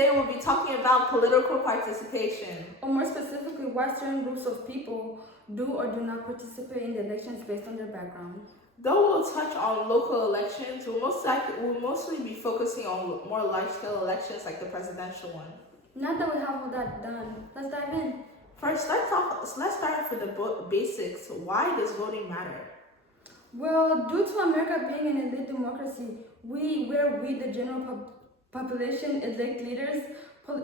today we'll be talking about political participation. Or more specifically, why certain groups of people do or do not participate in the elections based on their background. Though we'll touch on local elections, we'll mostly be focusing on more large-scale elections like the presidential one. Now that we have all that done, let's dive in. First, let's start off with the basics. Why does voting matter? Well, due to America being an elite democracy, where we, the general population, elect leaders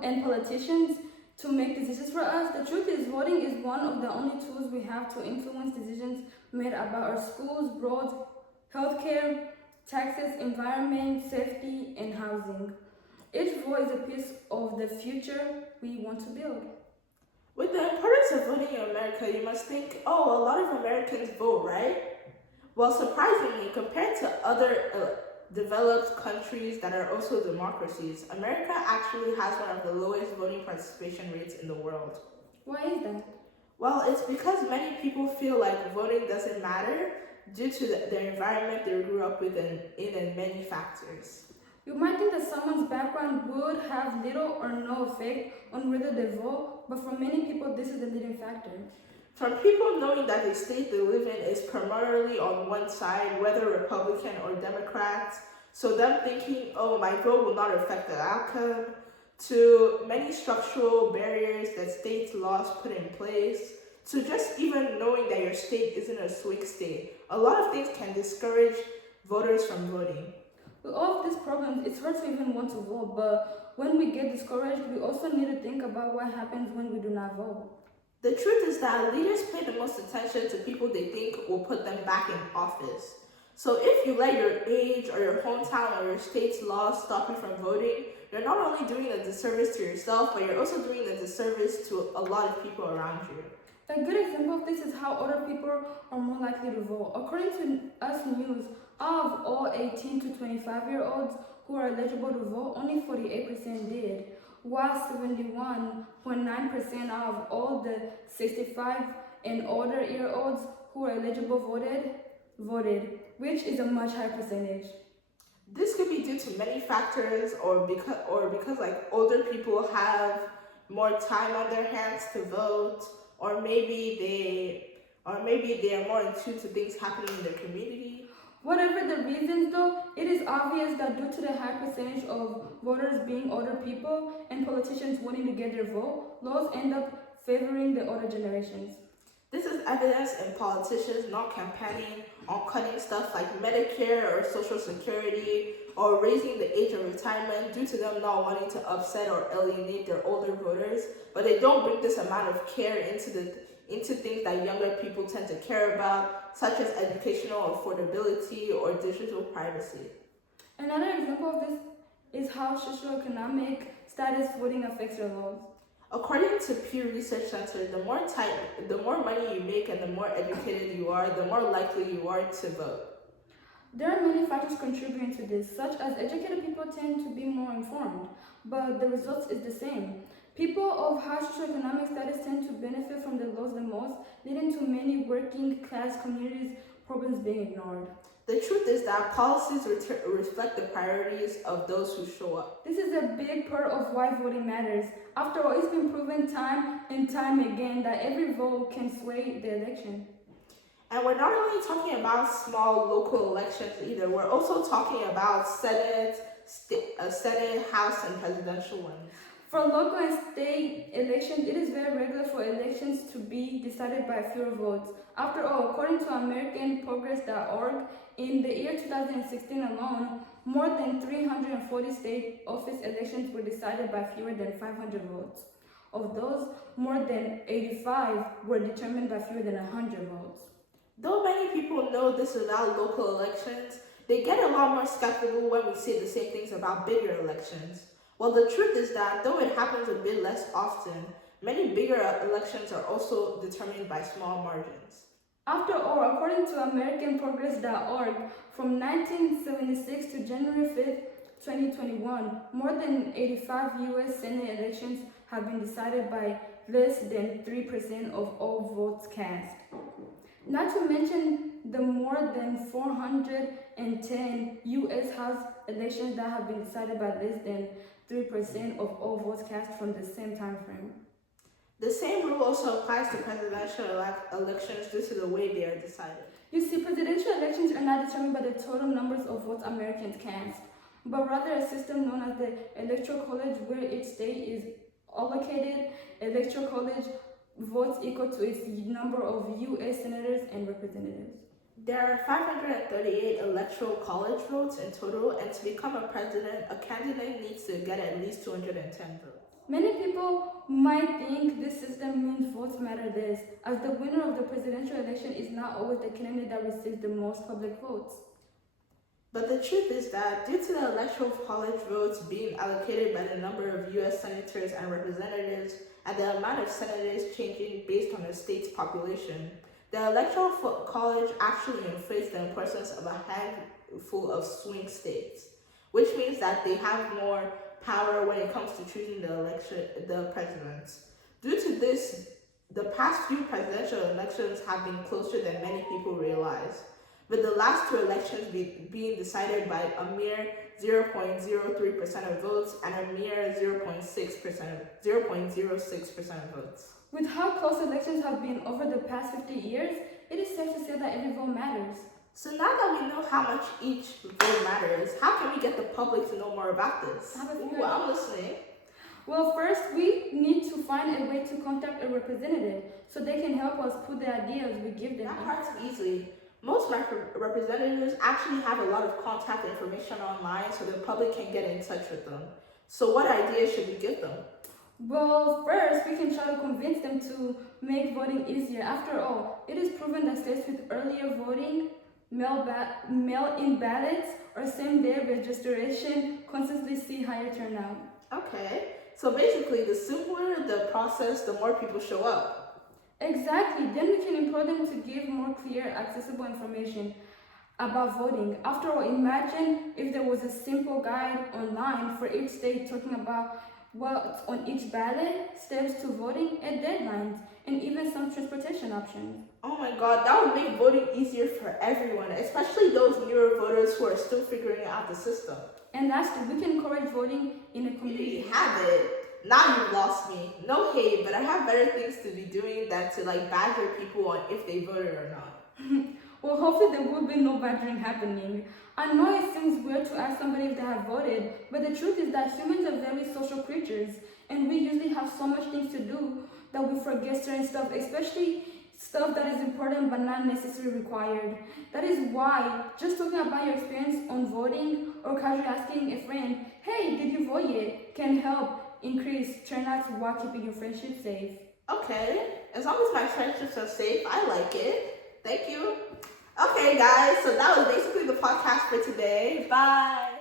and politicians to make decisions for us, the truth is voting is one of the only tools we have to influence decisions made about our schools, roads, healthcare, taxes, environment, safety, and housing. Each vote is a piece of the future we want to build. With the importance of voting in America, you must think, oh, a lot of Americans vote, right? Well, surprisingly, compared to other developed countries that are also democracies, America actually has one of the lowest voting participation rates in the world. Why is that? Well, it's because many people feel like voting doesn't matter due to the environment they grew up with and many factors. You might think that someone's background would have little or no effect on whether they vote, but for many people, this is the leading factor. From people knowing that the state they live in is primarily on one side, whether Republican or Democrat, so them thinking, oh, my vote will not affect the outcome, to many structural barriers that state laws put in place, to just even knowing that your state isn't a swing state. A lot of things can discourage voters from voting. With all of these problems, it's hard to even want to vote, but when we get discouraged, we also need to think about what happens when we do not vote. The truth is that leaders pay the most attention to people they think will put them back in office. So if you let your age or your hometown or your state's laws stop you from voting, you're not only doing a disservice to yourself, but you're also doing a disservice to a lot of people around you. A good example of this is how older people are more likely to vote. According to US News, out of all 18 to 25-year-olds who are eligible to vote, only 48% did, while 71.9% out of all the 65 and older year-olds who are eligible voted, which is a much higher percentage. This could be due to many factors, or because like older people have more time on their hands to vote, or maybe they are more in tune to things happening in their community. Whatever the reasons though, it is obvious that due to the high percentage of voters being older people and politicians wanting to get their vote, laws end up favoring the older generations. This is evidence in politicians not campaigning on cutting stuff like Medicare or Social Security or raising the age of retirement due to them not wanting to upset or alienate their older voters, but they don't bring this amount of care into things that younger people tend to care about, such as educational affordability or digital privacy. Another example of this is how socioeconomic status voting affects your laws. According to Pew Research Center, the more money you make and the more educated you are, the more likely you are to vote. There are many factors contributing to this, such as educated people tend to be more informed, but the result is the same. People of high socioeconomic status tend to benefit from the laws the most, leading to many working class communities' problems being ignored. The truth is that policies reflect the priorities of those who show up. This is a big part of why voting matters. After all, it's been proven time and time again that every vote can sway the election. And we're not only talking about small local elections either, we're also talking about Senate, House, and presidential ones. For local and state elections, it is very regular for elections to be decided by fewer votes. After all, according to AmericanProgress.org, in the year 2016 alone, more than 340 state office elections were decided by fewer than 500 votes. Of those, more than 85 were determined by fewer than 100 votes. Though many people know this about local elections, they get a lot more skeptical when we say the same things about bigger elections. Well, the truth is that though it happens a bit less often, many bigger elections are also determined by small margins. After all, according to AmericanProgress.org, from 1976 to January 5th, 2021, more than 85 U.S. Senate elections have been decided by less than 3% of all votes cast. Not to mention the more than 410 U.S. House elections that have been decided by less than 3% of all votes cast from the same time frame. The same rule also applies to presidential elections due to the way they are decided. You see, presidential elections are not determined by the total numbers of votes Americans cast, but rather a system known as the Electoral College, where each state is allocated Electoral College votes equal to its number of U.S. senators and representatives. There are 538 electoral college votes in total, and to become a president, a candidate needs to get at least 210 votes. Many people might think this system means votes matter less, as the winner of the presidential election is not always the candidate that receives the most public votes. But the truth is that due to the electoral college votes being allocated by the number of U.S. senators and representatives and the amount of senators changing based on the state's population, the electoral college actually inflates the importance of a handful of swing states, which means that they have more power when it comes to choosing the presidents. Due to this, the past few presidential elections have been closer than many people realize, with the last two elections being decided by a mere 0.03% of votes and a mere 0.06% of votes. With how close elections have been over the past 50 years, it is safe to say that every vote matters. So now that we know how much each vote matters, how can we get the public to know more about this? Ooh, I'm listening. Well, first, we need to find a way to contact a representative so they can help us put the ideas we give them. That part's easy. Most representatives actually have a lot of contact information online so the public can get in touch with them. So what ideas should we give them? Well, first, we can try to convince them to make voting easier. After all, it is proven that states with earlier voting, mail-in ballots, or same-day registration constantly see higher turnout. Okay, so basically the simpler the process, the more people show up. Exactly. Then we can implore them to give more clear, accessible information about voting. After all, imagine if there was a simple guide online for each state talking about what's on each ballot, steps to voting, and deadlines, and even some transportation options. Oh my god, that would make voting easier for everyone, especially those newer voters who are still figuring out the system. And lastly, we can encourage voting in a community. You have it. Now you've lost me. No hate, but I have better things to be doing than to badger people on if they voted or not. Well, hopefully there will be no badgering happening. I know it seems weird to ask somebody if they have voted, but the truth is that humans are very social creatures, and we usually have so much things to do that we forget certain stuff, especially stuff that is important but not necessarily required. That is why just talking about your experience on voting or casually asking a friend, hey, did you vote yet, can help increase turnout while keeping your friendship safe. Okay, as long as my friendships are safe, I like it. Thank you. Okay, guys, so that was basically the podcast for today. Bye.